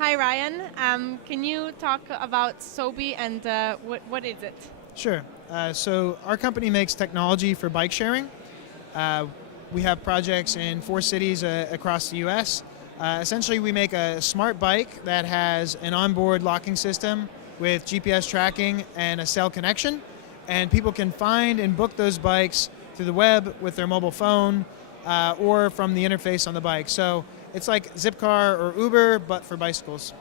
Hi Ryan, can you talk about Sobi and what is it? Sure. So our company makes technology for bike sharing. We have projects in 4 cities across the U.S. Essentially, we make a smart bike that has an onboard locking system with GPS tracking and a cell connection. And people can find and book those bikes through the web with their mobile phone or from the interface on the bike. So it's like Zipcar or Uber, but for bicycles.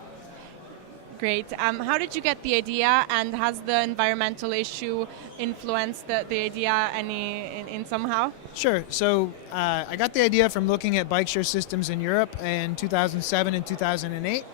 Great. How did you get the idea, and has the environmental issue influenced the idea in somehow? Sure. So I got the idea from looking at bike share systems in Europe in 2007 and 2008.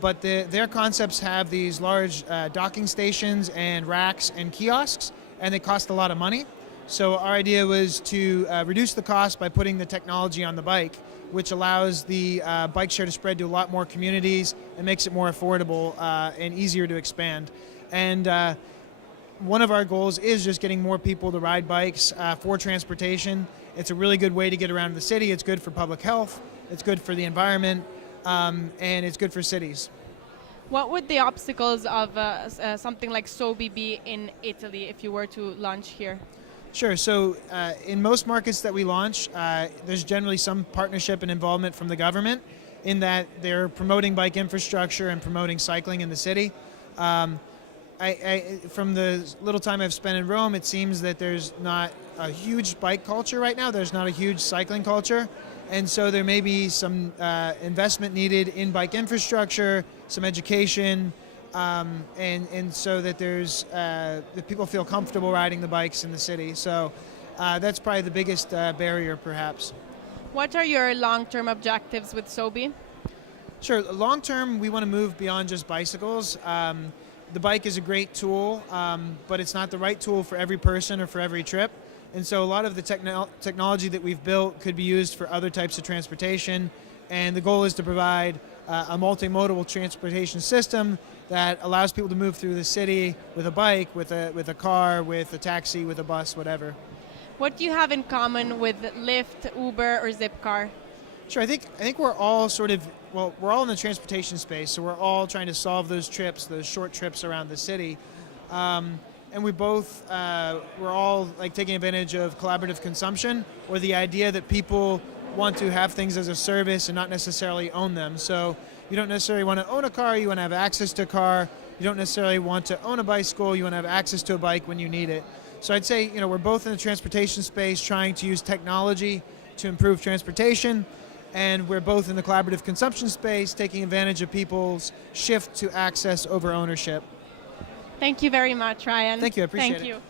But their concepts have these large docking stations and racks and kiosks, and they cost a lot of money. So our idea was to reduce the cost by putting the technology on the bike, which allows the bike share to spread to a lot more communities and makes it more affordable and easier to expand. And one of our goals is just getting more people to ride bikes for transportation. It's a really good way to get around the city. It's good for public health. It's good for the environment. And it's good for cities. What would the obstacles of something like Sobi be in Italy if you were to launch here? Sure. So in most markets that we launch, there's generally some partnership and involvement from the government in that they're promoting bike infrastructure and promoting cycling in the city. From the little time I've spent in Rome, it seems that there's not a huge bike culture right now. There's not a huge cycling culture. And so there may be some investment needed in bike infrastructure, some education, and so that that people feel comfortable riding the bikes in the city. So that's probably the biggest barrier, perhaps. What are your long-term objectives with Sobi? Sure. Long term, we want to move beyond just bicycles. The bike is a great tool, but it's not the right tool for every person or for every trip. And so a lot of the technology that we've built could be used for other types of transportation. And the goal is to provide a multimodal transportation system that allows people to move through the city with a bike, with a car, with a taxi, with a bus, whatever. What do you have in common with Lyft, Uber, or Zipcar? Sure. I think we're all we're all in the transportation space, so we're all trying to solve those short trips around the city. And we're all like taking advantage of collaborative consumption, or the idea that people want to have things as a service and not necessarily own them. So you don't necessarily want to own a car, you want to have access to a car. You don't necessarily want to own a bicycle, you want to have access to a bike when you need it. So I'd say, we're both in the transportation space trying to use technology to improve transportation, and we're both in the collaborative consumption space taking advantage of people's shift to access over ownership. Thank you very much, Ryan. Thank you, I appreciate it. Thank you.